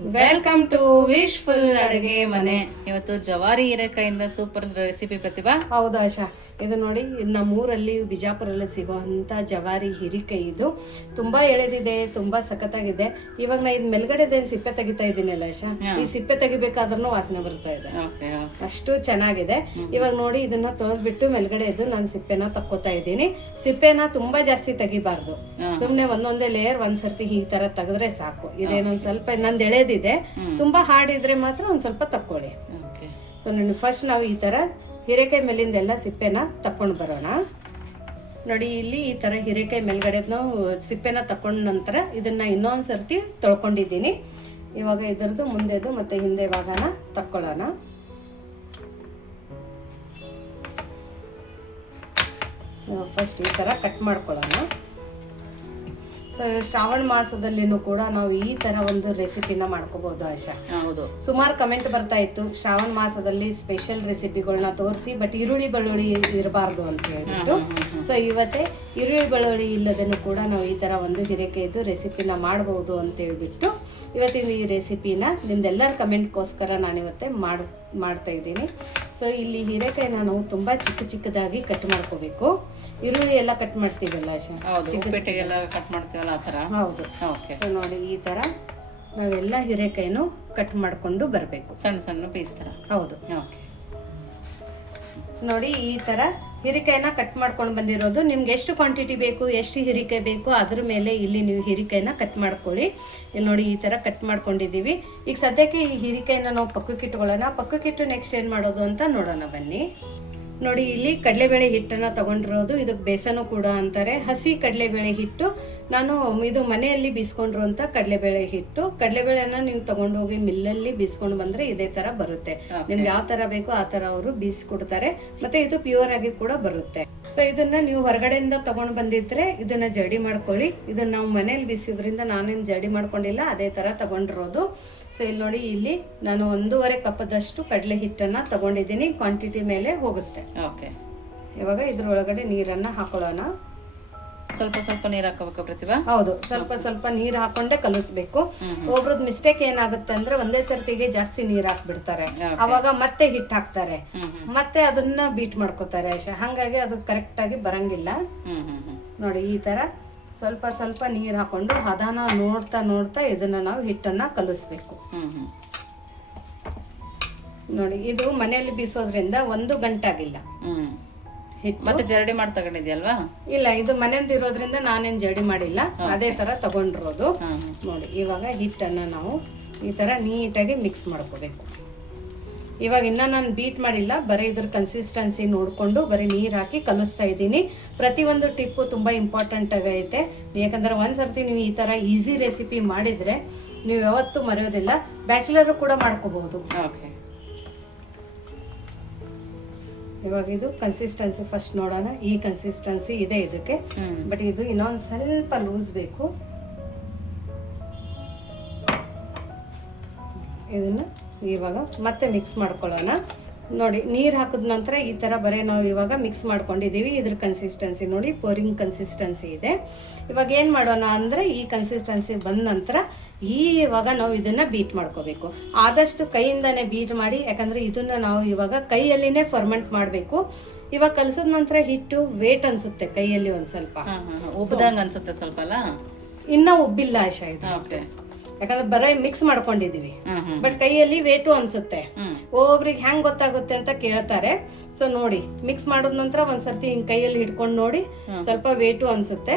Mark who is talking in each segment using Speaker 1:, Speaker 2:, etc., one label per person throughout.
Speaker 1: Welcome to wish full ಅಡುಗೆ ಮನೆ. ಇವತ್ತು ಜವಾರಿ ಹೀರೆಕಾಯಿಂದ ಸೂಪರ್ ರೆಸಿಪಿ ಪ್ರತಿಭಾ.
Speaker 2: ಹೌದು ಆಶಾ. ಇದು ನೋಡಿ ನಮ್ಮೂರಲ್ಲಿ ಬಿಜಾಪುರಲ್ಲಿ ಸಿಗೋವಂಥ ಜವಾರಿ ಹಿರಿಕಾಯಿ ಇದು. ತುಂಬ ಎಳೆದಿದೆ ತುಂಬ ಸಖತ್ತಾಗಿದೆ. ಇವಾಗ ನಾ ಇದು ಮೇಲ್ಗಡೆದೇನು ಸಿಪ್ಪೆ ತೆಗಿತಾ ಇದ್ದೀನಲ್ಲ ಆಶಾ? ಈ ಸಿಪ್ಪೆ ತೆಗಿಬೇಕಾದ್ರೂ ವಾಸನೆ ಬರ್ತಾ ಇದೆ. ಅಷ್ಟು ಚೆನ್ನಾಗಿದೆ. ಇವಾಗ ನೋಡಿ ಇದನ್ನ ತೊಳೆದ್ಬಿಟ್ಟು ಮೇಲ್ಗಡೆ ಇದ್ದು ನಾನು ಸಿಪ್ಪೆನ ತಕ್ಕೋತಾ ಇದ್ದೀನಿ. ಸಿಪ್ಪೆನ ತುಂಬಾ ಜಾಸ್ತಿ ತೆಗಿಬಾರ್ದು. ಸುಮ್ನೆ ಒಂದೊಂದೇ ಲೇಯರ್ ಒಂದ್ಸರ್ತಿ ಈ ತರ ತೆಗೆದ್ರೆ ಸಾಕು. ಇದೇನೊಂದ್ ಸ್ವಲ್ಪ ನಂದು ಎಳೆದಿದೆ ತುಂಬಾ ಹಾರ್ಡ್ ಇದ್ರೆ ಮಾತ್ರ ಒಂದ್ ಸ್ವಲ್ಪ ತಕ್ಕೊಳ್ಳಿ. ಸೊ ನಾನು ಫಸ್ಟ್ ನಾವು ಈ ತರ ಹೀರೆಕಾಯಿ ಮೇಲಿಂದ ಎಲ್ಲ ಸಿಪ್ಪೆನ ತಕೊಂಡ್ ಬರೋಣ. ನೋಡಿ ಇಲ್ಲಿ ಈ ತರ ಹೀರೆಕಾಯಿ ಮೇಲ್ಗಡೆ ನಾವು ಸಿಪ್ಪೆನ ತಕೊಂಡ ನಂತರ ಇದನ್ನ ಇನ್ನೊಂದ್ ಸರ್ತಿ ತೊಳ್ಕೊಂಡಿದ್ದೀನಿ. ಇವಾಗ ಇದರದ್ದು ಮುಂದೆದು ಮತ್ತೆ ಹಿಂದೆ ಭಾಗನ ತಕ್ಕೊಳ್ಳೋಣ. ಫಸ್ಟ್ ಈ ತರ ಕಟ್ ಮಾಡ್ಕೊಳ್ಳೋಣ. ಸೊ ಶ್ರಾವಣ ಮಾಸದಲ್ಲಿನೂ ಕೂಡ ನಾವು ಈ ಥರ ಒಂದು ರೆಸಿಪಿನ ಮಾಡ್ಕೋಬಹುದು ಆಶಾ.
Speaker 1: ಹೌದು.
Speaker 2: ಸುಮಾರು ಕಮೆಂಟ್ ಬರ್ತಾ ಇತ್ತು ಶ್ರಾವಣ ಮಾಸದಲ್ಲಿ ಸ್ಪೆಷಲ್ ರೆಸಿಪಿಗಳನ್ನ ತೋರಿಸಿ ಬಟ್ ಈರುಳ್ಳಿ ಬೆಳ್ಳುಳ್ಳಿ ಇರಬಾರ್ದು ಅಂತ ಹೇಳ್ಬಿಟ್ಟು ಸೊ ಇವತ್ತೇ ಈರುಳ್ಳಿ ಬೆಳ್ಳುಳ್ಳಿ ಇಲ್ಲದನ್ನು ಕೂಡ ನಾವು ಈ ಥರ ಒಂದು ಹಿರೇಕಾಯ್ದು ರೆಸಿಪಿನ ಮಾಡಬಹುದು ಅಂತ ಹೇಳ್ಬಿಟ್ಟು ಇವತ್ತಿನ ಈ ರೆಸಿಪಿನ ನಿಮ್ದೆಲ್ಲರ ಕಮೆಂಟ್ಗೋಸ್ಕರ ನಾನು ಇವತ್ತೇ ಮಾಡ್ ಮಾಡ್ತಾ ಇದ್ದೀನಿ. ಸೊ ಇಲ್ಲಿ ಹೀರೆಕಾಯಿನ ನಾವು ತುಂಬ ಚಿಕ್ಕ ಚಿಕ್ಕದಾಗಿ ಕಟ್ ಮಾಡ್ಕೋಬೇಕು. ಈರುಳ್ಳಿ ಎಲ್ಲ ಕಟ್ ಮಾಡ್ತೀವಲ್ಲ
Speaker 1: ಕಟ್ ಮಾಡ್ತೀವಲ್ಲ ಆ ಥರ?
Speaker 2: ಹೌದು.
Speaker 1: ಓಕೆ
Speaker 2: ಸೊ ನೋಡಿ ಈ ಥರ ನಾವೆಲ್ಲ ಹೀರೆಕಾಯಿನೂ ಕಟ್ ಮಾಡಿಕೊಂಡು ಬರಬೇಕು.
Speaker 1: ಸಣ್ಣ ಸಣ್ಣ ಪೀಸ್ ಥರ?
Speaker 2: ಹೌದು.
Speaker 1: ಓಕೆ
Speaker 2: ನೋಡಿ, ಈ ಥರ ಹಿರಿಕಾಯಿನ ಕಟ್ ಮಾಡ್ಕೊಂಡು ಬಂದಿರೋದು. ನಿಮ್ಗೆ ಎಷ್ಟು ಕ್ವಾಂಟಿಟಿ ಬೇಕು, ಎಷ್ಟು ಹಿರಿಕಾಯಿ ಬೇಕು, ಅದ್ರ ಮೇಲೆ ಇಲ್ಲಿ ನೀವು ಹಿರಿಕಾಯಿನ ಕಟ್ ಮಾಡ್ಕೊಳ್ಳಿ. ಇಲ್ಲಿ ನೋಡಿ, ಈ ಥರ ಕಟ್ ಮಾಡ್ಕೊಂಡಿದ್ದೀವಿ. ಈಗ ಸದ್ಯಕ್ಕೆ ಈ ಹಿರಿಕಾಯಿನ ನಾವು ಪಕ್ಕಕ್ಕೆ ಇಟ್ಕೊಳ್ಳೋಣ ಪಕ್ಕಕ್ಕಿಟ್ಟು ನೆಕ್ಸ್ಟ್ ಏನು ಮಾಡೋದು ಅಂತ ನೋಡೋಣ ಬನ್ನಿ. ನೋಡಿ ಇಲ್ಲಿ ಕಡಲೆಬೇಳೆ ಹಿಟ್ಟನ್ನು ತಗೊಂಡಿರೋದು ಇದಕ್ಕೆ ಬೇಸನು ಕೂಡ ಅಂತಾರೆ. ಹಸಿ ಕಡಲೆಬೇಳೆ ಹಿಟ್ಟು ನಾನು ಇದು ಮನೆಯಲ್ಲಿ ಬೀಸ್ಕೊಂಡಿರುವಂಥ ಕಡಲೆಬೇಳೆ ಹಿಟ್ಟು. ಕಡಲೆಬೇಳೆನ ನೀವು ತಗೊಂಡೋಗಿ ಮಿಲ್ಲಲ್ಲಿ ಬೀಸ್ಕೊಂಡು ಬಂದರೆ ಇದೇ ಥರ ಬರುತ್ತೆ. ನಿಮ್ಗೆ ಯಾವ ಥರ ಬೇಕೋ ಆ ಥರ ಅವರು ಬೀಸ್ಕೊಡ್ತಾರೆ. ಮತ್ತೆ ಇದು ಪ್ಯೂರ್ ಆಗಿ ಕೂಡ ಬರುತ್ತೆ. ಸೊ ಇದನ್ನ ನೀವು ಹೊರಗಡೆಯಿಂದ ತಗೊಂಡು ಬಂದಿದ್ರೆ ಇದನ್ನ ಜಡಿ ಮಾಡ್ಕೊಳ್ಳಿ. ಇದನ್ನ ನಾವು ಮನೇಲಿ ಬೀಸಿದ್ರಿಂದ ನಾನೇನು ಜಡಿ ಮಾಡ್ಕೊಂಡಿಲ್ಲ ಅದೇ ಥರ ತಗೊಂಡಿರೋದು. ಸೊ ಇಲ್ಲಿ ನೋಡಿ ಇಲ್ಲಿ ನಾನು ಒಂದೂವರೆ ಕಪ್ಪದಷ್ಟು ಕಡಲೆ ಹಿಟ್ಟನ್ನು ತಗೊಂಡಿದ್ದೀನಿ. ಕ್ವಾಂಟಿಟಿ ಮೇಲೆ ಹೋಗುತ್ತೆ.
Speaker 1: ಓಕೆ
Speaker 2: ಇವಾಗ ಇದ್ರೊಳಗಡೆ ನೀರನ್ನು ಹಾಕೊಳ್ಳೋಣ.
Speaker 1: ಸ್ವಲ್ಪ ಸ್ವಲ್ಪ ನೀರು ಹಾಕಬೇಕು ಪ್ರತಿಭಾ.
Speaker 2: ಹೌದು ಸ್ವಲ್ಪ ಸ್ವಲ್ಪ ನೀರು ಹಾಕೊಂಡೆ ಕಲಿಸ್ಬೇಕು. ಒಬ್ರದ್ ಮಿಸ್ಟೇಕ್ ಏನಾಗುತ್ತೆ ಅಂದ್ರೆ ಒಂದೇ ಸರ್ತಿಗೆ ಜಾಸ್ತಿ ನೀರ್ ಹಾಕ್ಬಿಡ್ತಾರೆ. ಅವಾಗ ಮತ್ತೆ ಹಿಟ್ ಹಾಕ್ತಾರೆ. ಮತ್ತೆ ಅದನ್ನ ಬೀಟ್ ಮಾಡ್ಕೋತಾರೆ. ಹಂಗಾಗಿ ಅದು ಕರೆಕ್ಟ್ ಆಗಿ ಬರಂಗಿಲ್ಲ. ನೋಡಿ ಈ ತರ ಸ್ವಲ್ಪ ಸ್ವಲ್ಪ ನೀರು ಹಾಕೊಂಡು ಹದನ ನೋಡ್ತಾ ನೋಡ್ತಾ ಇದನ್ನ ನಾವು ಹಿಟ್ಟನ್ನ ಕಲಿಸ್ಬೇಕು. ನೋಡಿ ಇದು ಮನೆಯಲ್ಲಿ ಬೀಸೋದ್ರಿಂದ ಒಂದು ಗಂಟಾಗಿಲ್ಲ.
Speaker 1: ಆಗಿಲ್ಲ
Speaker 2: ಹಿಟ್ಟು.
Speaker 1: ಮತ್ತೆ ಜರಡಿ ಮಾಡಿ ತಗೊಂಡಿದ್ಯಲ್ವಾ?
Speaker 2: ಇಲ್ಲ ಇದು ಮನೆಯಿಂದ ಇರೋದ್ರಿಂದ ನಾನೇನ್ ಜರಡಿ ಮಾಡಿಲ್ಲ. ಅದೇ ತರ ತಗೊಂಡಿರೋದು. ನೋಡಿ ಇವಾಗ ಹಿಟ್ಟನ್ನು ನಾವು ಈ ತರ ನೀಟಾಗಿ ಮಿಕ್ಸ್ ಮಾಡ್ಕೋಬೇಕು. ಇವಾಗ ಇನ್ನ ನಾನು ಬೀಟ್ ಮಾಡಿಲ್ಲ ಬರೀ ಇದ್ರ ಕನ್ಸಿಸ್ಟೆನ್ಸಿ ನೋಡಿಕೊಂಡು ಬರೀ ನೀರು ಹಾಕಿ ಕಲಿಸ್ತಾ ಇದ್ದೀನಿ. ಪ್ರತಿಯೊಂದು ಟಿಪ್ಪು ತುಂಬ ಇಂಪಾರ್ಟೆಂಟ್ ಆಗೈತೆ ಯಾಕಂದ್ರೆ ಒಂದು ಸರ್ತಿ ನೀವು ಈ ಥರ ಈಸಿ ರೆಸಿಪಿ ಮಾಡಿದರೆ ನೀವು ಯಾವತ್ತೂ ಮರೆಯೋದಿಲ್ಲ. ಬ್ಯಾಚುಲರು ಕೂಡ ಮಾಡ್ಕೋಬಹುದು
Speaker 1: ಓಕೆ
Speaker 2: ಇವಾಗ ಇದು ಕನ್ಸಿಸ್ಟೆನ್ಸಿ ಫಸ್ಟ್ ನೋಡೋಣ. ಈ ಕನ್ಸಿಸ್ಟೆನ್ಸಿ ಇದೆ ಇದಕ್ಕೆ. ಬಟ್ ಇದು ಇನ್ನೊಂದು ಸ್ವಲ್ಪ ಲೂಸ್ ಬೇಕು. ಇದನ್ನು ಇವಾಗ ಮತ್ತೆ ಮಿಕ್ಸ್ ಮಾಡ್ಕೊಳ್ಳೋಣ. ನೋಡಿ ನೀರು ಹಾಕಿದ ನಂತರ ಈ ಥರ ಬರೀ ನಾವು ಇವಾಗ ಮಿಕ್ಸ್ ಮಾಡ್ಕೊಂಡಿದ್ದೀವಿ. ಇದ್ರ ಕನ್ಸಿಸ್ಟೆನ್ಸಿ ನೋಡಿ ಪೋರಿಂಗ್ ಕನ್ಸಿಸ್ಟೆನ್ಸಿ ಇದೆ. ಇವಾಗ ಏನು ಮಾಡೋಣ ಅಂದರೆ ಈ ಕನ್ಸಿಸ್ಟೆನ್ಸಿ ಬಂದ ನಂತರ ಈ ಇವಾಗ ನಾವು ಇದನ್ನು ಬೀಟ್ ಮಾಡ್ಕೋಬೇಕು. ಆದಷ್ಟು ಕೈಯಿಂದನೇ ಬೀಟ್ ಮಾಡಿ ಯಾಕಂದರೆ ಇದನ್ನು ನಾವು ಇವಾಗ ಕೈಯಲ್ಲಿನೇ ಫರ್ಮೆಂಟ್ ಮಾಡಬೇಕು. ಇವಾಗ ಕಲಸಿದ ನಂತರ ಹಿಟ್ಟು ವೇಟ್ ಅನಿಸುತ್ತೆ ಕೈಯಲ್ಲಿ ಒಂದು ಸ್ವಲ್ಪ.
Speaker 1: ಉಬ್ಬಿದಂಗೆ. ಅನ್ಸುತ್ತೆ ಸ್ವಲ್ಪ ಅಲ್ಲ?
Speaker 2: ಇನ್ನೂ ಉಬ್ಬಿಲ್ಲ ಆಶಾ ಇದು.
Speaker 1: ಓಕೆ
Speaker 2: ಯಾಕಂದ್ರೆ ಬರೀ ಮಿಕ್ಸ್ ಮಾಡ್ಕೊಂಡಿದೀವಿ ಬಟ್ ಕೈಯಲ್ಲಿ ವೇಟು ಅನ್ಸುತ್ತೆ.
Speaker 1: ಒಬ್ರಿಗೆ
Speaker 2: ಒಬ್ಬೊಬ್ರಿಗೆ ಹೆಂಗ್ ಗೊತ್ತಾಗುತ್ತೆ ಅಂತ ಕೇಳ್ತಾರೆ. ಸೊ ನೋಡಿ ಮಿಕ್ಸ್ ಮಾಡಿದ ನಂತರ ಒಂದ್ಸರ್ತಿ ಹಿಂಗ್ ಕೈಯಲ್ಲಿ ಹಿಡ್ಕೊಂಡು ನೋಡಿ ಸ್ವಲ್ಪ ವೇಟು ಅನ್ಸುತ್ತೆ.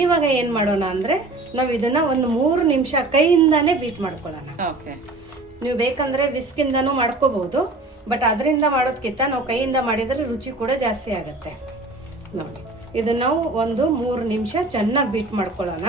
Speaker 2: ಇವಾಗ ಏನ್ ಮಾಡೋಣ ಅಂದ್ರೆ ನಾವು ಇದನ್ನ ಒಂದು ಮೂರು ನಿಮಿಷ ಕೈಯಿಂದಾನೇ ಬೀಟ್ ಮಾಡ್ಕೊಳ್ಳೋಣ.
Speaker 1: ಓಕೆ
Speaker 2: ನೀವು ಬೇಕಂದ್ರೆ ವಿಸ್ಕಿಂದನೂ ಮಾಡ್ಕೋಬಹುದು ಬಟ್ ಅದರಿಂದ ಮಾಡೋದ್ಕಿಂತ ನಾವು ಕೈಯಿಂದ ಮಾಡಿದ್ರೆ ರುಚಿ ಕೂಡ ಜಾಸ್ತಿ ಆಗುತ್ತೆ. ನೋಡಿ ಇದನ್ನ ನಾವು ಒಂದು ಮೂರು ನಿಮಿಷ ಚೆನ್ನಾಗಿ ಬೀಟ್ ಮಾಡ್ಕೊಳ್ಳೋಣ.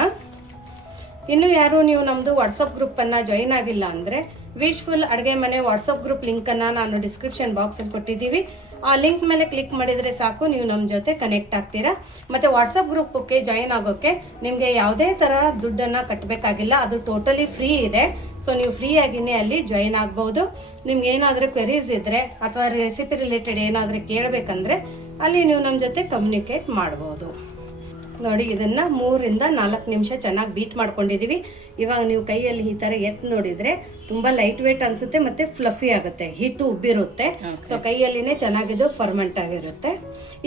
Speaker 2: ಇನ್ನು ಯಾರು ನೀವು ನಮ್ಮದು ವಾಟ್ಸಪ್ ಗ್ರೂಪನ್ನು ಜಾಯಿನ್ ಆಗಿಲ್ಲ ಅಂದರೆ ವಿಶ್ಫುಲ್ ಅಡುಗೆ ಮನೆ ವಾಟ್ಸಪ್ ಗ್ರೂಪ್ ಲಿಂಕನ್ನು ನಾನು ಡಿಸ್ಕ್ರಿಪ್ಷನ್ ಬಾಕ್ಸಲ್ಲಿ ಕೊಟ್ಟಿದ್ದೀವಿ. ಆ ಲಿಂಕ್ ಮೇಲೆ ಕ್ಲಿಕ್ ಮಾಡಿದರೆ ಸಾಕು, ನೀವು ನಮ್ಮ ಜೊತೆ ಕನೆಕ್ಟ್ ಆಗ್ತೀರಾ. ಮತ್ತು ವಾಟ್ಸಪ್ ಗ್ರೂಪಕ್ಕೆ ಜಾಯಿನ್ ಆಗೋಕ್ಕೆ ನಿಮಗೆ ಯಾವುದೇ ಥರ ದುಡ್ಡನ್ನು ಕಟ್ಟಬೇಕಾಗಿಲ್ಲ ಅದು ಟೋಟಲಿ ಫ್ರೀ ಇದೆ. ಸೊ ನೀವು ಫ್ರೀಯಾಗಿಯೇ ಅಲ್ಲಿ ಜಾಯಿನ್ ಆಗ್ಬೋದು. ನಿಮ್ಗೆ ಏನಾದರೂ ಕ್ವೆರೀಸ್ ಇದ್ದರೆ ಅಥವಾ ರೆಸಿಪಿ ರಿಲೇಟೆಡ್ ಏನಾದರೂ ಕೇಳಬೇಕಂದ್ರೆ ಅಲ್ಲಿ ನೀವು ನಮ್ಮ ಜೊತೆ ಕಮ್ಯುನಿಕೇಟ್ ಮಾಡ್ಬೋದು. ನೋಡಿ ಇದನ್ನ ಮೂರಿಂದ ನಾಲ್ಕು ನಿಮಿಷ ಚೆನ್ನಾಗಿ ಬೀಟ್ ಮಾಡ್ಕೊಂಡಿದೀವಿ. ಇವಾಗ ನೀವು ಕೈಯಲ್ಲಿ ಈ ತರ ಎತ್ ನೋಡಿದ್ರೆ ತುಂಬಾ ಲೈಟ್ ವೇಟ್ ಅನ್ಸುತ್ತೆ ಮತ್ತೆ ಫ್ಲಫಿ ಆಗುತ್ತೆ ಹಿಟ್ಟು ಉಬ್ಬಿರುತ್ತೆ. ಸೊ ಕೈಯಲ್ಲಿನೇ ಚೆನ್ನಾಗಿದ್ದು ಫರ್ಮೆಂಟ್ ಆಗಿರುತ್ತೆ.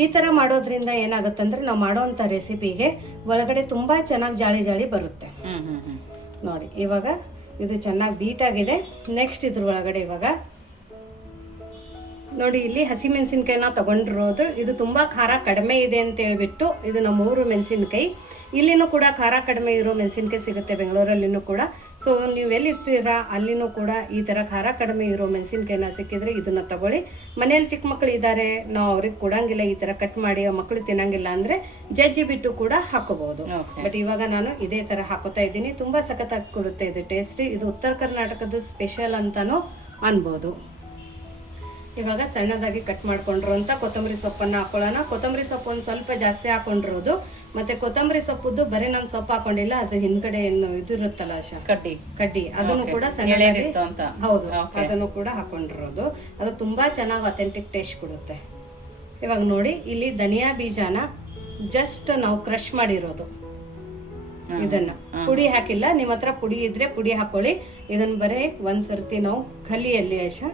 Speaker 2: ಈ ತರ ಮಾಡೋದ್ರಿಂದ ಏನಾಗುತ್ತೆ ಅಂದರೆ ನಾವು ಮಾಡೋವಂಥ ರೆಸಿಪಿಗೆ ಒಳಗಡೆ ತುಂಬಾ ಚೆನ್ನಾಗಿ ಜಾಳಿ ಜಾಳಿ ಬರುತ್ತೆ. ನೋಡಿ ಇವಾಗ ಇದು ಚೆನ್ನಾಗಿ ಬೀಟ್ ಆಗಿದೆ. ನೆಕ್ಸ್ಟ್ ಇದ್ರ ಒಳಗಡೆ ಇವಾಗ ನೋಡಿ ಇಲ್ಲಿ ಹಸಿ ಮೆಣಸಿನ್ಕಾಯಿನ ತಗೊಂಡಿರೋದು. ಇದು ತುಂಬ ಖಾರ ಕಡಿಮೆ ಇದೆ ಅಂತ ಹೇಳ್ಬಿಟ್ಟು ಇದು ನಮ್ಮ ಊರು ಮೆಣಸಿನ್ಕಾಯಿ. ಇಲ್ಲಿನೂ ಕೂಡ ಖಾರ ಕಡಿಮೆ ಇರೋ ಮೆಣಸಿನ್ಕಾಯಿ ಸಿಗುತ್ತೆ ಬೆಂಗಳೂರಲ್ಲಿನೂ ಕೂಡ. ಸೊ ನೀವು ಎಲ್ಲಿರ್ತೀರಾ? ಅಲ್ಲಿನೂ ಕೂಡ ಈ ಥರ ಖಾರ ಕಡಿಮೆ ಇರೋ ಮೆಣಸಿನ್ಕಾಯಿನ ಸಿಕ್ಕಿದ್ರೆ ಇದನ್ನು ತಗೊಳ್ಳಿ. ಮನೇಲಿ ಚಿಕ್ಕ ಮಕ್ಕಳು ಇದ್ದಾರೆ ನಾವು ಅವ್ರಿಗೆ ಕೊಡಂಗಿಲ್ಲ ಈ ಥರ ಕಟ್ ಮಾಡಿ ಆ ಮಕ್ಕಳು ತಿನ್ನಂಗಿಲ್ಲ ಅಂದರೆ ಜಜ್ಜಿ ಬಿಟ್ಟು ಕೂಡ ಹಾಕೋಬಹುದು. ಬಟ್ ಇವಾಗ ನಾನು ಇದೇ ಥರ ಹಾಕೋತಾ ಇದ್ದೀನಿ. ತುಂಬ ಸಖತ್ತಾಗಿ ಕೊಡುತ್ತೆ ಇದು ಟೇಸ್ಟಿ ಇದು ಉತ್ತರ ಕರ್ನಾಟಕದ ಸ್ಪೆಷಲ್ ಅಂತಲೂ ಅನ್ಬೋದು. ಇವಾಗ ಸಣ್ಣದಾಗಿ ಕಟ್ ಮಾಡ್ಕೊಂಡಿರೋಂಥ ಕೊತ್ತಂಬರಿ ಸೊಪ್ಪನ್ನ ಹಾಕೊಳ್ಳೋಣ. ಕೊತ್ತಂಬರಿ ಸೊಪ್ಪು ಒಂದು ಸ್ವಲ್ಪ ಜಾಸ್ತಿ ಹಾಕೊಂಡಿರೋದು. ಮತ್ತೆ ಕೊತ್ತಂಬರಿ ಸೊಪ್ಪುದ್ದು ಬರೀ ನಾನು ಸೊಪ್ಪು ಹಾಕೊಂಡಿಲ್ಲ ಅದು ಹಿಂದ್ಗಡೆ ಏನು ಇದಿರುತ್ತಲ್ಲ ಆಶಾ?
Speaker 1: ಕಡ್ಡಿ.
Speaker 2: ಕಡ್ಡಿ. ಅದನ್ನು ಕೂಡ ಸಣ್ಣದಾಗಿ ಹೌದು. ಅದನ್ನು ಕೂಡ ಹಾಕೊಂಡಿರೋದು. ಅದು ತುಂಬಾ ಚೆನ್ನಾಗಿ ಅಥೆಂಟಿಕ್ ಟೇಸ್ಟ್ ಕೊಡುತ್ತೆ. ಇವಾಗ ನೋಡಿ ಇಲ್ಲಿ ಧನಿಯಾ ಬೀಜನ ಜಸ್ಟ್ ನಾವು ಕ್ರಷ್ ಮಾಡಿರೋದು. ಇದನ್ನ. ಪುಡಿ ಹಾಕಿಲ್ಲ ನಿಮ್ಮ ಹತ್ರ ಪುಡಿ ಇದ್ರೆ ಪುಡಿ ಹಾಕೊಳ್ಳಿ. ಇದನ್ನ ಬರೀ ಒಂದ್ ಸರ್ತಿ ನಾವು ಕಲಿಯಲ್ಲಿ ಆಶಾ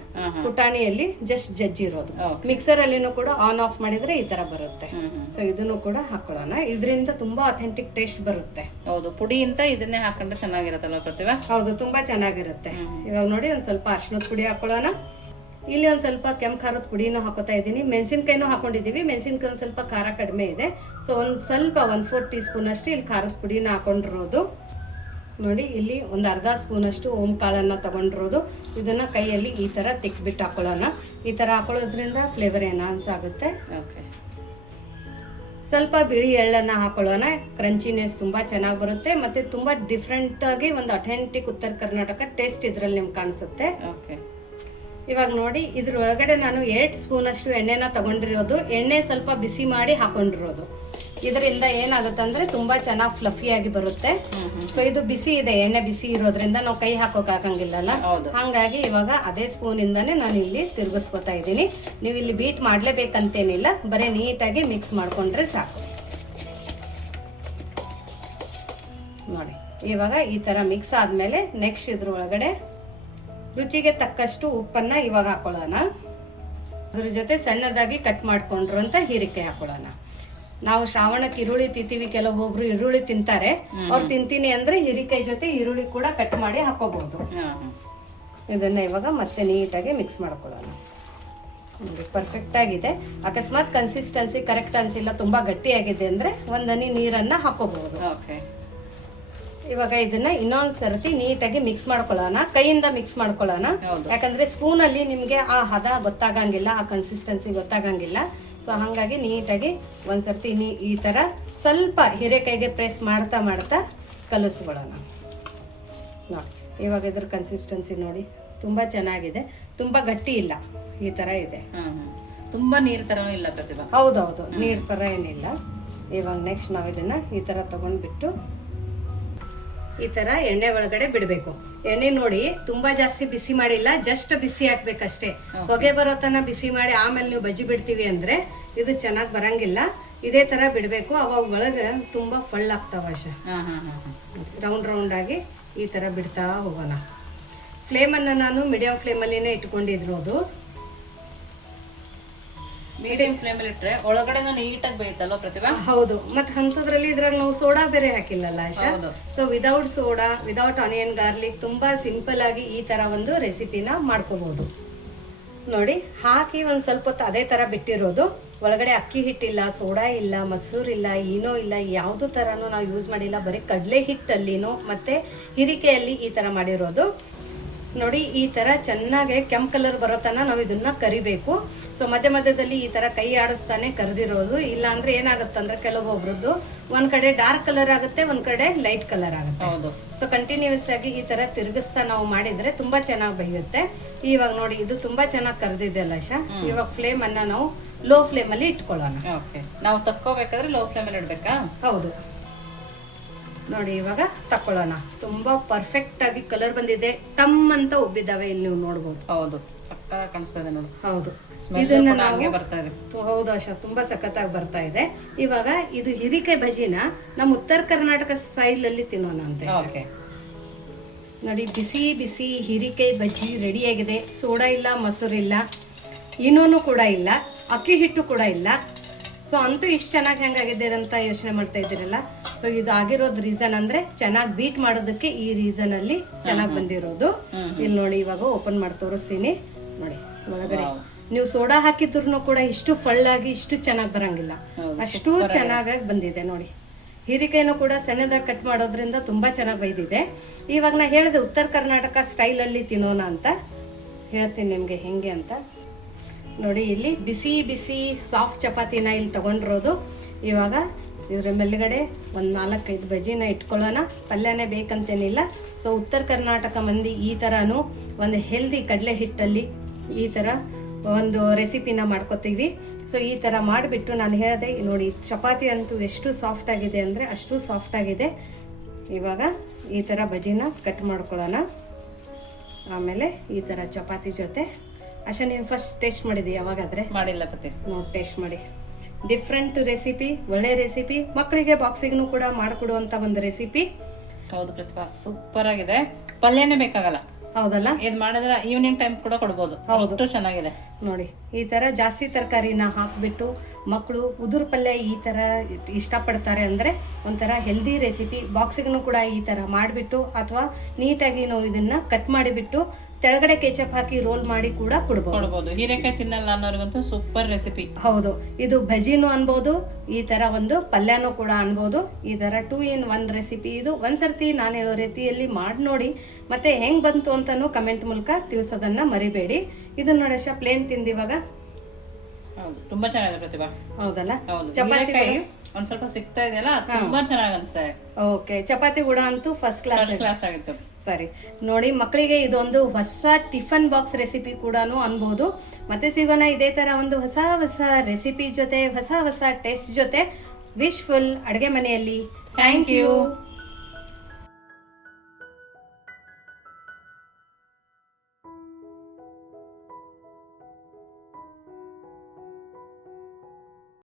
Speaker 2: ಪುಟಾಣಿಯಲ್ಲಿ ಜಸ್ಟ್ ಜಜ್ಜಿರೋದು
Speaker 1: ಇರೋದು.
Speaker 2: ಮಿಕ್ಸರ್ ಅಲ್ಲಿನೂ ಕೂಡ ಆನ್ ಆಫ್ ಮಾಡಿದ್ರೆ ಈ ತರ ಬರುತ್ತೆ. ಸೊ ಇದನ್ನು ಕೂಡ ಹಾಕೊಳ್ಳೋಣ. ಇದರಿಂದ ತುಂಬಾ ಅಥೆಂಟಿಕ್ ಟೇಸ್ಟ್ ಬರುತ್ತೆ.
Speaker 1: ಹೌದು ಪುಡಿ ಅಂತ ಇದನ್ನೇ ಹಾಕೊಂಡ್ರೆ ಚೆನ್ನಾಗಿರತ್ತಲ್ಲ ಪ್ರತಿಭಾ?
Speaker 2: ಹೌದು ತುಂಬಾ ಚೆನ್ನಾಗಿರುತ್ತೆ. ಇವಾಗ ನೋಡಿ ಒಂದ್ ಸ್ವಲ್ಪ ಅರ್ಶಿನದ ಪುಡಿ ಹಾಕೊಳ್ಳೋಣ. ಇಲ್ಲಿ ಒಂದು ಸ್ವಲ್ಪ ಕೆಂಪು ಖಾರದ ಪುಡಿನೂ ಹಾಕೋತಾ ಇದ್ದೀನಿ. ಮೆಣಸಿನ್ಕಾಯಿನೂ ಹಾಕೊಂಡಿದ್ದೀವಿ. ಮೆಣಸಿನ್ಕಾಯಿ ಒಂದು ಸ್ವಲ್ಪ ಖಾರ ಕಡಿಮೆ ಇದೆ. ಸೊ ಒಂದು ಸ್ವಲ್ಪ ಒಂದು ಫೋರ್ ಟೀ ಸ್ಪೂನ್ ಅಷ್ಟು ಇಲ್ಲಿ ಖಾರದ ಪುಡಿನ ಹಾಕೊಂಡಿರೋದು. ನೋಡಿ ಇಲ್ಲಿ ಒಂದು ಅರ್ಧ ಸ್ಪೂನ್ ಅಷ್ಟು ಓಂ ಕಾಳನ್ನ ತಗೊಂಡಿರೋದು. ಇದನ್ನ ಕೈಯಲ್ಲಿ ಈ ತರ ತಿಕ್ಬಿಟ್ಟು ಹಾಕೊಳ್ಳೋಣ. ಈ ತರ ಹಾಕೊಳ್ಳೋದ್ರಿಂದ ಫ್ಲೇವರ್ ಎನ್ಹಾನ್ಸ್ ಆಗುತ್ತೆ.
Speaker 1: ಓಕೆ
Speaker 2: ಸ್ವಲ್ಪ ಬಿಳಿ ಎಳ್ಳನ್ನ ಹಾಕೊಳ್ಳೋಣ. ಕ್ರಂಚಿನೆಸ್ ತುಂಬಾ ಚೆನ್ನಾಗಿ ಬರುತ್ತೆ. ಮತ್ತೆ ತುಂಬಾ ಡಿಫ್ರೆಂಟಾಗಿ ಒಂದು ಅಥೆಂಟಿಕ್ ಉತ್ತರ ಕರ್ನಾಟಕ ಟೇಸ್ಟ್ ಇದರಲ್ಲಿ ನಿಮ್ಗೆ ಕಾಣಿಸುತ್ತೆ.
Speaker 1: ಓಕೆ
Speaker 2: ಇವಾಗ ನೋಡಿ ಇದ್ರ ಒಳಗಡೆ ನಾನು ಎರಡು ಸ್ಪೂನ್ ಅಷ್ಟು ಎಣ್ಣೆನ ತಗೊಂಡಿರೋದು. ಎಣ್ಣೆ ಸ್ವಲ್ಪ ಬಿಸಿ ಮಾಡಿ ಹಾಕೊಂಡಿರೋದು. ಇದರಿಂದ ಏನಾಗುತ್ತೆ ಅಂದ್ರೆ ತುಂಬಾ ಚೆನ್ನಾಗಿ ಫ್ಲಫಿ ಆಗಿ ಬರುತ್ತೆ. ಸೊ ಇದು ಬಿಸಿ ಇದೆ ಎಣ್ಣೆ ಬಿಸಿ ಇರೋದ್ರಿಂದ ನಾವು ಕೈ ಹಾಕೋಕ್ ಆಗಂಗಿಲ್ಲಲ್ಲ?
Speaker 1: ಹೌದು.
Speaker 2: ಹಂಗಾಗಿ ಇವಾಗ ಅದೇ ಸ್ಪೂನ್ ಇಂದಾನೆ ನಾನು ಇಲ್ಲಿ ತಿರುಗಿಸ್ಕೊತಾ ಇದ್ದೀನಿ. ನೀವು ಇಲ್ಲಿ ಬೀಟ್ ಮಾಡ್ಲೇಬೇಕಂತೇನಿಲ್ಲ ಬರೀ ನೀಟಾಗಿ ಮಿಕ್ಸ್ ಮಾಡ್ಕೊಂಡ್ರೆ ಸಾಕು. ನೋಡಿ ಇವಾಗ ಈ ತರ ಮಿಕ್ಸ್ ಆದಮೇಲೆ ನೆಕ್ಸ್ಟ್ ಇದ್ರ ಒಳಗಡೆ ರುಚಿಗೆ ತಕ್ಕಷ್ಟು ಉಪ್ಪನ್ನ ಇವಾಗ ಹಾಕೊಳ್ಳೋಣ. ಅದ್ರ ಜೊತೆ ಸಣ್ಣದಾಗಿ ಕಟ್ ಮಾಡ್ಕೊಂಡಿರುವಂತ ಹೀರಿಕಾಯಿ ಹಾಕೊಳ್ಳೋಣ. ನಾವು ಶ್ರಾವಣಕ್ಕೆ ಈರುಳ್ಳಿ ತಿಂತೀವಿ ಕೆಲವೊಬ್ರು ಈರುಳ್ಳಿ ತಿಂತಾರೆ. ಅವ್ರು ತಿಂತೀನಿ ಅಂದ್ರೆ ಹೀರಿಕಾಯಿ ಜೊತೆ ಈರುಳ್ಳಿ ಕೂಡ ಕಟ್ ಮಾಡಿ ಹಾಕೋಬಹುದು ಇದನ್ನ ಇವಾಗ ಮತ್ತೆ ನೀಟಾಗಿ ಮಿಕ್ಸ್ ಮಾಡ್ಕೊಳ್ಳೋಣ. ಪರ್ಫೆಕ್ಟ್ ಆಗಿದೆ. ಅಕಸ್ಮಾತ್ ಕನ್ಸಿಸ್ಟೆನ್ಸಿ ಕರೆಕ್ಟ್ ಅನ್ಸಿಲ್ಲ ತುಂಬಾ ಗಟ್ಟಿಯಾಗಿದೆ ಅಂದ್ರೆ ಒಂದನಿ ನೀರನ್ನ ಹಾಕೋಬಹುದು
Speaker 1: ಓಕೆ
Speaker 2: ಇವಾಗ ಇದನ್ನ ಇನ್ನೊಂದ್ ಸರ್ತಿ ನೀಟಾಗಿ ಮಿಕ್ಸ್ ಮಾಡ್ಕೊಳ್ಳೋಣ ಕೈಯಿಂದ ಮಿಕ್ಸ್ ಮಾಡ್ಕೊಳ್ಳೋಣ. ಯಾಕಂದ್ರೆ ಸ್ಪೂನ್ ಅಲ್ಲಿ ನಿಮ್ಗೆ ಆ ಹದ ಗೊತ್ತಾಗಂಗಿಲ್ಲ ಆ ಕನ್ಸಿಸ್ಟೆನ್ಸಿ ಗೊತ್ತಾಗಂಗಿಲ್ಲ. ಸೊ ಹಂಗಾಗಿ ನೀಟಾಗಿ ಒಂದ್ ಸರ್ತಿ ನೀ ಈ ತರ ಸ್ವಲ್ಪ ಹಿರೇಕಾಯಿಗೆ ಪ್ರೆಸ್ ಮಾಡ್ತಾ ಮಾಡ್ತಾ ಕಲಿಸ್ಕೊಳ್ಳೋಣ. ನೋಡಿ ಇವಾಗ ಇದ್ರ ಕನ್ಸಿಸ್ಟೆನ್ಸಿ ನೋಡಿ ತುಂಬಾ ಚೆನ್ನಾಗಿದೆ. ತುಂಬಾ ಗಟ್ಟಿ ಇಲ್ಲ ಈ ತರ ಇದೆ.
Speaker 1: ತುಂಬ ನೀರ್ ತರನೂ ಇಲ್ಲ ಪ್ರತಿಭಾ.
Speaker 2: ಹೌದೌದು ನೀರ್ ತರ ಏನಿಲ್ಲ. ಇವಾಗ ನೆಕ್ಸ್ಟ್ ನಾವು ಇದನ್ನ ಈ ತರ ತಗೊಂಡ್ಬಿಟ್ಟು ಈ ತರ ಎಣ್ಣೆ ಒಳಗಡೆ ಬಿಡಬೇಕು. ಎಣ್ಣೆ ನೋಡಿ ತುಂಬಾ ಜಾಸ್ತಿ ಬಿಸಿ ಮಾಡಿಲ್ಲ ಜಸ್ಟ್ ಬಿಸಿ ಹಾಕ್ಬೇಕಷ್ಟೇ. ಹೊಗೆ ಬರೋ ತನ ಬಿಸಿ ಮಾಡಿ ಆಮೇಲೆ ನೀವು ಬಜ್ಜಿ ಬಿಡ್ತೀವಿ ಅಂದ್ರೆ ಇದು ಚೆನ್ನಾಗಿ ಬರಂಗಿಲ್ಲ. ಇದೇ ತರ ಬಿಡಬೇಕು. ಅವಾಗ ಒಳಗೆ ತುಂಬಾ ಫಳ್ ಆಗ್ತಾವ ಅಶ ರೌಂಡ್ ರೌಂಡ್ ಆಗಿ ಈ ತರ ಬಿಡ್ತಾ ಹೋಗೋಣ. ಫ್ಲೇಮನ್ನು ನಾನು ಮೀಡಿಯಂ ಫ್ಲೇಮಲ್ಲಿನೇ ಇಟ್ಕೊಂಡಿರೋದು.
Speaker 1: ಮೀಡಿಯಂ ಫ್ಲೇಮಲ್ಲಿ ಇಟ್ರೆ ಒಳಗಡೆನೂ ನೀಟಾಗಿ ಬೇಯುತ್ತಲ್ವ ಪ್ರತಿಭಾ?
Speaker 2: ಹೌದು. ಮತ್ತೆ ಅಂಥದ್ರಲ್ಲಿ ಇದ್ರಾಗ ನಾವು ಸೋಡಾ ಬೇರೆ ಹಾಕಿಲ್ಲಲ್ಲ ಆಶಾ?
Speaker 1: ಹೌದು.
Speaker 2: So without soda without onion garlic ತುಂಬಾ ಸಿಂಪಲ್ ಆಗಿ ಈ ತರ ಒಂದು ರೆಸಿಪಿನ ಮಾಡ್ಕೋಬಹುದು ನೋಡಿ ಹಾಕಿ ಒಂದ್ ಸ್ವಲ್ಪ ಹೊತ್ತು ಅದೇ ತರ ಬಿಟ್ಟಿರೋದು. ಒಳಗಡೆ ಅಕ್ಕಿ ಹಿಟ್ಟಿಲ್ಲ ಸೋಡಾ ಇಲ್ಲ ಮೊಸರು ಇಲ್ಲ ಏನೋ ಇಲ್ಲ ಯಾವ್ದು ತರನು ನಾವು ಯೂಸ್ ಮಾಡಿಲ್ಲ. ಬರೀ ಕಡಲೆ ಹಿಟ್ಟಲ್ಲಿನೋ ಮತ್ತೆ ಹಿರಿಕೆಯಲ್ಲಿ ಈ ತರ ಮಾಡಿರೋದು. ನೋಡಿ ಈ ತರ ಚೆನ್ನಾಗೆ ಕೆಂಪ್ ಕಲರ್ ಬರೋ ತನ ನಾವು ಇದನ್ನ ಕರಿಬೇಕು. ಸೊ ಮಧ್ಯ ಮಧ್ಯದಲ್ಲಿ ಈ ತರ ಕೈ ಆಡಿಸ್ತಾನೆ ಕರೆದಿರೋದು. ಇಲ್ಲ ಅಂದ್ರೆ ಏನಾಗುತ್ತಂದ್ರೆ ಕೆಲವೊಬ್ರದ್ದು ಒಂದ್ ಕಡೆ ಡಾರ್ಕ್ ಕಲರ್ ಆಗುತ್ತೆ ಒಂದ್ ಕಡೆ ಲೈಟ್ ಕಲರ್ ಆಗುತ್ತೆ.
Speaker 1: ಹೌದು.
Speaker 2: ಸೊ ಕಂಟಿನ್ಯೂಸ್ ಆಗಿ ಈ ತರ ತಿರುಗಿಸ್ತಾ ನಾವು ಮಾಡಿದ್ರೆ ತುಂಬಾ ಚೆನ್ನಾಗಿ ಬೈಯುತ್ತೆ ಇವಾಗ ನೋಡಿ ಇದು ತುಂಬಾ ಚೆನ್ನಾಗಿ ಕರೆದಿದೆ ಅಲ್ಲ ಶಾ ಇವಾಗ ಫ್ಲೇಮ್ ಅನ್ನ ನಾವು ಲೋ ಫ್ಲೇಮ್ ಅಲ್ಲಿ ಇಟ್ಕೊಳ್ಳೋಣ.
Speaker 1: ಓಕೆ ನಾವು ತಕ್ಕೋಬೇಕಾದ್ರೆ ಲೋ ಫ್ಲೇಮ್ ಅಲ್ಲಿ ಇಡ್ಬೇಕಾ?
Speaker 2: ಹೌದು. ನೋಡಿ ಇವಾಗ ತಕೊಳ್ಳೋಣ ತುಂಬಾ ಪರ್ಫೆಕ್ಟ್ ಆಗಿ ಕಲರ್ ಬಂದಿದೆ. ಟಮ್ ಅಂತ ಉಬ್ಬಿದಾವೆ ಇಲ್ಲಿ ನೀವು ನೋಡ್ಬೋದು.
Speaker 1: ಹೌದು ಸಖತ್ ಸಕ್ಕ ಕಾಣಿಸ್ತದೆ ನೋಡು.
Speaker 2: ಹೌದು. ಇದನ್ನ ನಾವು
Speaker 1: ಬರ್ತಾ ಇದೆ.
Speaker 2: ತು- ಹೌದು ಅಶ ತುಂಬಾ ಸಖತ್ತಾಗಿ ಬರ್ತಾ ಇದೆ. ಇವಾಗ ಇದು ಹಿರಿಕಾಯಿ ಭಜಿನ ನಮ್ಮ ಉತ್ತರ ಕರ್ನಾಟಕ ಸ್ಟೈಲ್ ಅಲ್ಲಿ ತಿನ್ನೋಣ ಅಂತ ನೋಡಿ ಬಿಸಿ ಬಿಸಿ ಹಿರಿಕಾಯಿ ಬಜ್ಜಿ ಆಗಿದೆ. ಸೋಡಾ ಇಲ್ಲ ಮೊಸರಿಲ್ಲ ಇನ್ನೂನು ಕೂಡ ಇಲ್ಲ ಅಕ್ಕಿ ಹಿಟ್ಟು ಕೂಡ ಇಲ್ಲ. ಸೊ ಅಂತೂ ಇಷ್ಟು ಚೆನ್ನಾಗಿ ಹೆಂಗಾಗಿದ್ದೀರಂತ ಅಂತ ಯೋಚನೆ ಮಾಡ್ತಾ ಇದ್ದೀರಲ್ಲ? ಸೊ ಇದು ಆಗಿರೋದು ರೀಸನ್ ಅಂದ್ರೆ ಚೆನ್ನಾಗಿ ಬೀಟ್ ಮಾಡೋದಕ್ಕೆ ಈ ರೀಸನ್ ಅಲ್ಲಿ ಚೆನ್ನಾಗಿ ಬಂದಿರೋದು. ಇಲ್ಲಿ ನೋಡಿ ಇವಾಗ ಓಪನ್ ಮಾಡಿ ತೋರಿಸ್ತೀನಿ. ನೋಡಿ ಒಳಗಡೆ. ನೀವು ಸೋಡಾ ಹಾಕಿದ್ರು ಕೂಡ ಇಷ್ಟು ಫಳ್ಳಾಗಿ ಇಷ್ಟು ಚೆನ್ನಾಗಿ ಬರಂಗಿಲ್ಲ. ಅಷ್ಟು ಚೆನ್ನಾಗಿ ಬಂದಿದೆ ನೋಡಿ. ಹೀರಿಕಾಯಿನೂ ಕೂಡ ಸಣ್ಣದಾಗಿ ಕಟ್ ಮಾಡೋದ್ರಿಂದ ತುಂಬಾ ಚೆನ್ನಾಗಿ ಬೈದಿದೆ. ಇವಾಗ ನಾ ಹೇಳಿದೆ ಉತ್ತರ ಕರ್ನಾಟಕ ಸ್ಟೈಲ್ ಅಲ್ಲಿ ತಿನ್ನೋಣ ಅಂತ. ಹೇಳ್ತೀನಿ ನಿಮಗೆ ಹೆಂಗೆ ಅಂತ. ನೋಡಿ ಇಲ್ಲಿ ಬಿಸಿ ಬಿಸಿ ಸಾಫ್ಟ್ ಚಪಾತಿನ ಇಲ್ಲಿ ತಗೊಂಡಿರೋದು. ಇವಾಗ ಇದ್ರ ಮೇಲ್ಗಡೆ ಒಂದು ನಾಲ್ಕೈದು ಬಜಿನ ಇಟ್ಕೊಳ್ಳೋಣ. ಪಲ್ಯನೇ ಬೇಕಂತೇನಿಲ್ಲ. ಸೊ ಉತ್ತರ ಕರ್ನಾಟಕ ಮಂದಿ ಈ ಥರನೂ ಒಂದು ಹೆಲ್ದಿ ಕಡಲೆ ಹಿಟ್ಟಲ್ಲಿ ಈ ಥರ ಒಂದು ರೆಸಿಪಿನ ಮಾಡ್ಕೋತೀವಿ. ಸೊ ಈ ಥರ ಮಾಡಿಬಿಟ್ಟು ನಾನು ಹೇಳಿದೆ ನೋಡಿ ಚಪಾತಿ ಅಂತೂ ಎಷ್ಟು ಸಾಫ್ಟ್ ಆಗಿದೆ ಅಂದರೆ ಅಷ್ಟು ಸಾಫ್ಟ್ ಆಗಿದೆ. ಇವಾಗ ಈ ಥರ ಬಜಿನ ಕಟ್ ಮಾಡ್ಕೊಳ್ಳೋಣ. ಆಮೇಲೆ ಈ ಥರ ಚಪಾತಿ ಜೊತೆ. ಅಷ್ಟೇ ನೀವು ಫಸ್ಟ್ ಟೇಸ್ಟ್ ಮಾಡಿದಿ ಯಾವಾಗಾದರೆ?
Speaker 1: ಮಾಡಿಲ್ಲ ಪತ್ತೆ
Speaker 2: ನೋಡಿ ಟೇಸ್ಟ್ ಮಾಡಿ. ಡಿಫ್ರೆಂಟ್ ರೆಸಿಪಿ ಒಳ್ಳೆ ರೆಸಿಪಿ ಮಕ್ಕಳಿಗೆ ಬಾಕ್ಸಿಗೂ ಕೂಡ ಮಾಡಿಕೊಡುವಂಥ ಒಂದು ರೆಸಿಪಿ
Speaker 1: ಹೌದು ಪ್ರತಿಭಾ ಸೂಪರ್ ಆಗಿದೆ. ಪಲ್ಯನೇ ಬೇಕಾಗಲ್ಲ.
Speaker 2: ಹೌದಲ್ಲ?
Speaker 1: ಇದು ಮಾಡಿದ್ರೆ ಈವ್ನಿಂಗ್ ಟೈಮ್ ಕೂಡ ಕೊಡ್ಬೋದು. ಅಷ್ಟು ಚೆನ್ನಾಗಿದೆ.
Speaker 2: ನೋಡಿ ಈ ಥರ ಜಾಸ್ತಿ ತರಕಾರಿನ ಹಾಕಿಬಿಟ್ಟು ಮಕ್ಕಳು ಉದುರು ಪಲ್ಯ ಈ ಥರ ಇಷ್ಟಪಡ್ತಾರೆ ಅಂದರೆ ಒಂಥರ ಹೆಲ್ದಿ ರೆಸಿಪಿ ಬಾಕ್ಸಿಗೂ ಕೂಡ ಈ ಥರ ಮಾಡಿಬಿಟ್ಟು ಅಥವಾ ನೀಟಾಗಿ ನಾವು ಇದನ್ನು ಕಟ್ ಮಾಡಿಬಿಟ್ಟು ತೆಳಗಡೆ ಕೆಚಪ್ ಹಾಕಿ ರೋಲ್ ಮಾಡಿ ಕೂಡ ಕೊಡ್ಬೋದು.
Speaker 1: ಕೊಡ್ಬೋದು. ಹೀರೆಕಾಯಿ ತಿನ್ನಲ್ಲ ಅನ್ನೋರ್ಗಂತೂ ಸೂಪರ್ ರೆಸಿಪಿ.
Speaker 2: ಹೌದು. ಇದು ಭಜಿನೂ ಅನ್ಬೋದು ಈ ತರ ಒಂದು ಪಲ್ಯನೂ ಕೂಡ ಅನ್ಬೋದು. ಈ ತರ ಟೂ ಇನ್ ಒನ್ ರೆಸಿಪಿ ಇದು. ಒಂದ್ಸರ್ತಿ ನಾನು ಹೇಳೋ ರೀತಿಯಲ್ಲಿ ಮಾಡಿ ನೋಡಿ. ಮತ್ತೆ ಹೆಂಗ್ ಬಂತು ಅಂತಾನು ಕಮೆಂಟ್ ಮೂಲಕ ತಿಳಿಸೋದನ್ನ ಮರಿಬೇಡಿ. ಇದನ್ನ ನೋಡಶ ಪ್ಲೇನ್ ತಿಂದಿವಾಗ?
Speaker 1: ಹೌದು. ತುಂಬಾ ಚೆನ್ನಾಗಿದೆ ಪ್ರತಿಭಾ.
Speaker 2: ಹೌದಲ್ಲ?
Speaker 1: ಹೌದು.
Speaker 2: ಚಪಾತಿ
Speaker 1: ಒಂದ್ ಸ್ವಲ್ಪ ಸಿಗ್ತಾ ಇದೆಯಲ್ಲ ತುಂಬಾ ಚೆನ್ನಾಗಿ ಅನ್ಸ್ತಾ ಇದೆ.
Speaker 2: ಓಕೆ. ಚಪಾತಿ ಕೂಡ ಅಂತೂ ಫಸ್ಟ್ ಕ್ಲಾಸ್
Speaker 1: ಕ್ಲಾಸ್ ಆಗಿತ್ತು.
Speaker 2: ಸರಿ. ನೋಡಿ, ಮಕ್ಕಳಿಗೆ ಇದೊಂದು ಹೊಸ ಟಿಫನ್ ಬಾಕ್ಸ್ ರೆಸಿಪಿ ಕೂಡ ಅನ್ಬೋದು. ಮತ್ತೆ ಸಿಗೋಣ ಇದೇ ಥರ ಒಂದು ಹೊಸ ಹೊಸ ರೆಸಿಪಿ ಜೊತೆ, ಹೊಸ ಹೊಸ ಟೇಸ್ಟ್ ಜೊತೆ. ವಿಶ್ಫುಲ್ ಅಡುಗೆ ಮನೆಯಲ್ಲಿ. Thank you